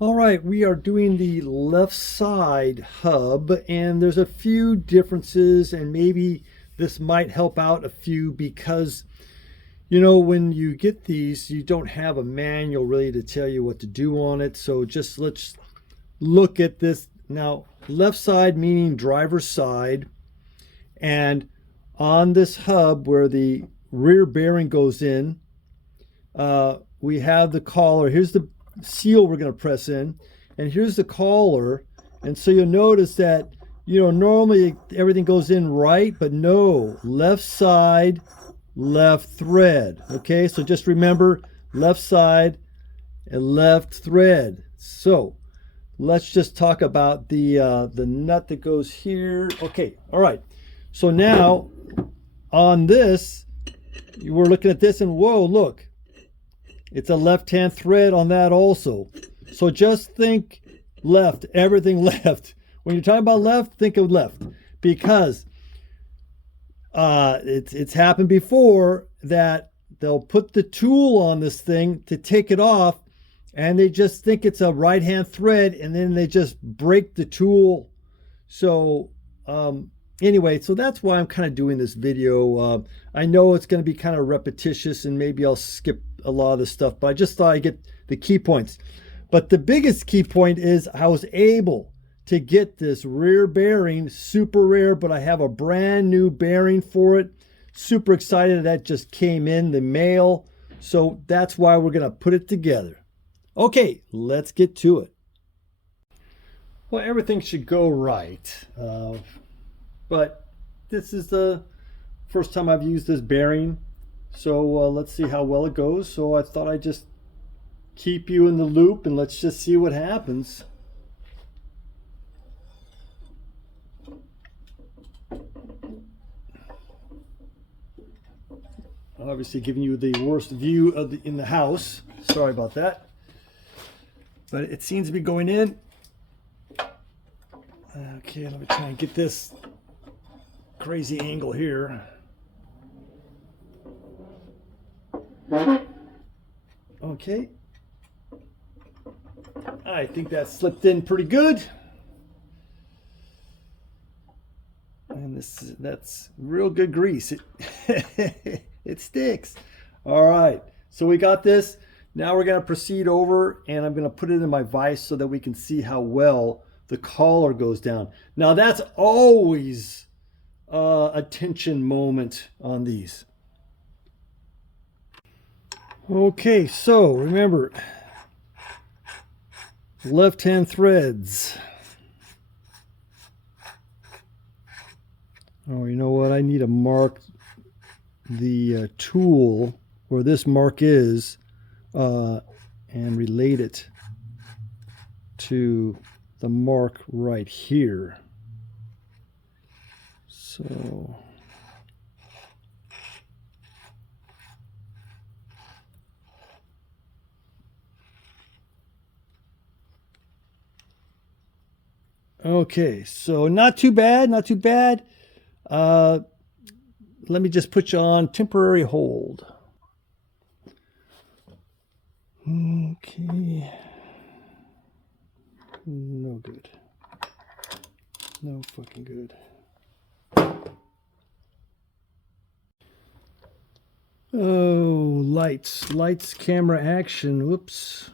All right, we are doing the left side hub, and there's a few differences, and maybe this might help out a few because, when you get these, you don't have a manual really to tell you what to do on it. So just let's look at this. Now, left side meaning driver's side, and on this hub where the rear bearing goes in, we have the collar. Here's the seal we're going to press in, and here's the collar. And so you'll notice that normally everything goes in right, but no, left side, left thread. Okay, so just remember left side and left thread. So let's just talk about the nut that goes here. Okay, all right, so now on this, we're looking at this, and whoa, look, it's a left-hand thread on that also. So just think left, everything left. When you're talking about left, think of left, because it's happened before that they'll put the tool on this thing to take it off, and they just think it's a right-hand thread, and then they just break the tool. So anyway, so that's why I'm kind of doing this video. I know it's going to be kind of repetitious, and maybe I'll skip a lot of this stuff, but I just thought I'd get the key points. But the biggest key point is I was able to get this rear bearing, super rare, but I have a brand new bearing for it. Super excited that just came in the mail. So that's why we're going to put it together. Okay, let's get to it. Well, everything should go right. But this is the first time I've used this bearing. So let's see how well it goes. So I thought I'd just keep you in the loop, and let's just see what happens. Obviously giving you the worst view of in the house. Sorry about that. But it seems to be going in. Okay, let me try and get this crazy angle here. Okay, I think that slipped in pretty good, and that's real good grease. It sticks. All right, so we got this. Now we're going to proceed over, and I'm going to put it in my vise so that we can see how well the collar goes down. Now that's always a tension moment on these. Okay, so remember, left-hand threads. Oh, you know what? I need to mark the tool where this mark is and relate it to the mark right here. So okay, so not too bad, not too bad. Let me just put you on temporary hold. Okay. No good. No fucking good. Oh, lights, camera, action. Whoops.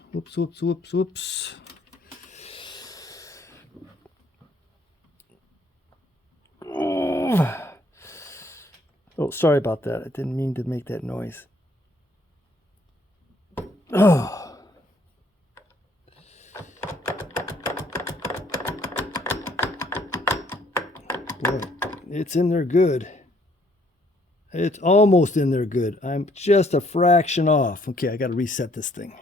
Oh, sorry about that. I didn't mean to make that noise. Oh. Boy, it's in there good. It's almost in there good. I'm just a fraction off. Okay, I got to reset this thing.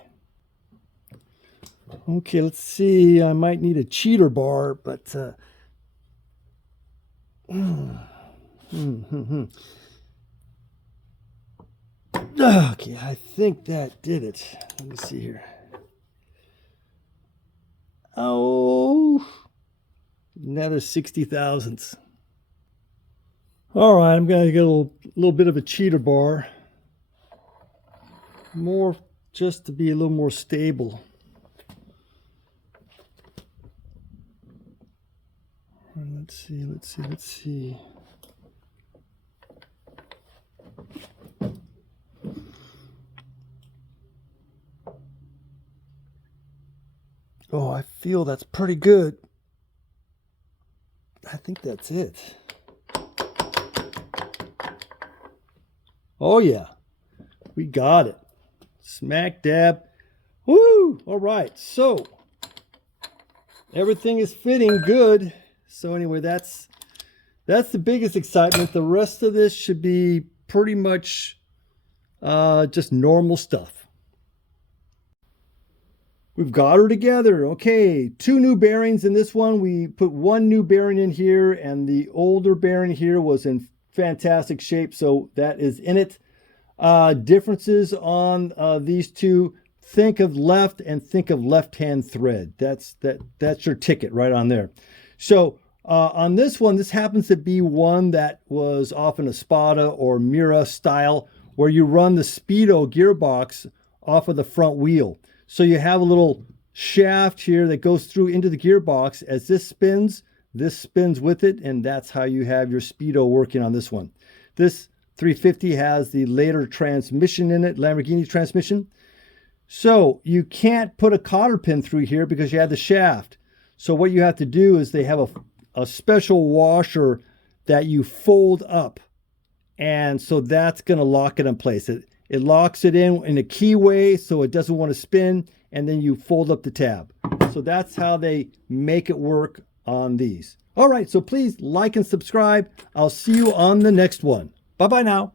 Okay, let's see. I might need a cheater bar, but okay, I think that did it. Let me see here. Oh, another 60 thousandths. All right, I'm going to get a little bit of a cheater bar. More just to be a little more stable. Let's see. Oh, I feel that's pretty good. I think that's it. Oh yeah, we got it. Smack dab. Woo! All right, so everything is fitting good. So anyway, that's the biggest excitement. The rest of this should be pretty much just normal stuff. We've got her together. Okay, 2 new bearings in this one. We put 1 new bearing in here, and the older bearing here was in fantastic shape, so that is in it. Differences on these two: think of left and think of left-hand thread. That's your ticket right on there. So on this one, this happens to be one that was often a Spada or Mira style, where you run the Speedo gearbox off of the front wheel. So you have a little shaft here that goes through into the gearbox. As this spins with it, and that's how you have your Speedo working on this one. This 350 has the later transmission in it, Lamborghini transmission. So you can't put a cotter pin through here because you have the shaft. So what you have to do is they have a special washer that you fold up. And so that's going to lock it in place. It locks it in a keyway so it doesn't want to spin, and then you fold up the tab. So that's how they make it work on these. All right, so please like and subscribe. I'll see you on the next one. Bye-bye now.